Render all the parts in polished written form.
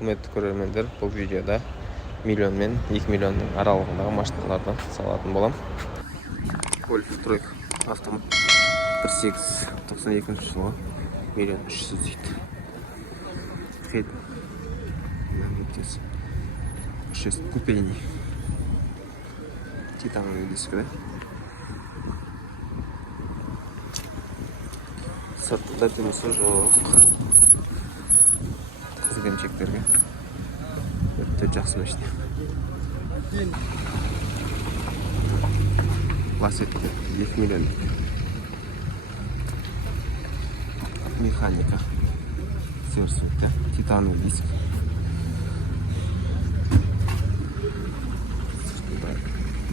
Құрметті көрермендер, бұл видеода миллион мен 2 миллионның аралығындағы машиналардан салатын болам. Golf тройка автомат 1892 жылы 1.300.000 дейді. Хейт 6 купейный. Титановый диск, да? Сыртында жұмысы жоқ. Қызгеншектерге өте жақсы машина. Лассетті 2 миллион. Механика. Сервисте. Титановый диск.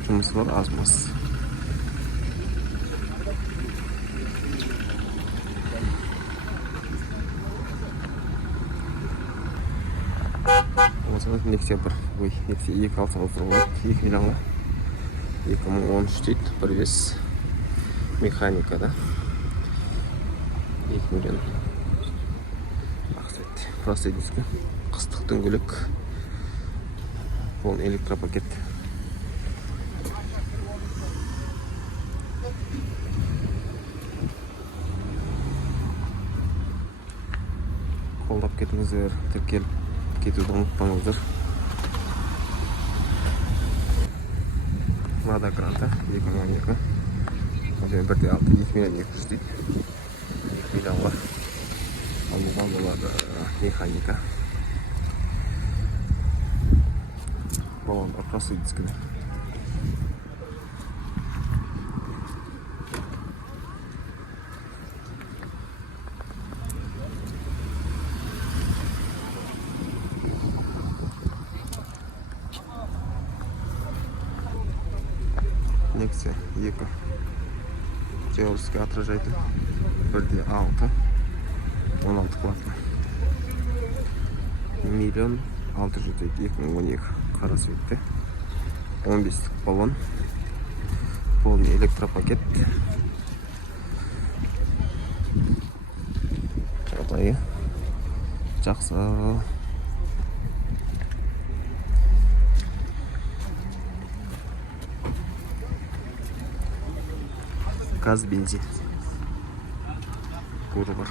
Жұмысы бар, аз-маз. Нексия бір, Нексия 2 алсаңыз болады, 2 миллионға. 2013 дейді, бір вес механикада. 2 миллион. Ақсет, проседиска, қыстық дөңгелек, полный электропакет. Қолдап кетіңіздер, тіркеліп кетуді ұмытпаңыздар. Лада Гранта 2012. Бірде 1.6, 2 миллион 200 дейді. 2 миллионға алуға болады. Механика. Баллондар проседискіде. Nexia 2. Теорский отражатель. 1.6. 16 клапан. 1 600 дейді. 2012. Қара светті. 15 баллон. Полный электропакет. Жағдайы жақсы. Газ, бензин. Куры бар.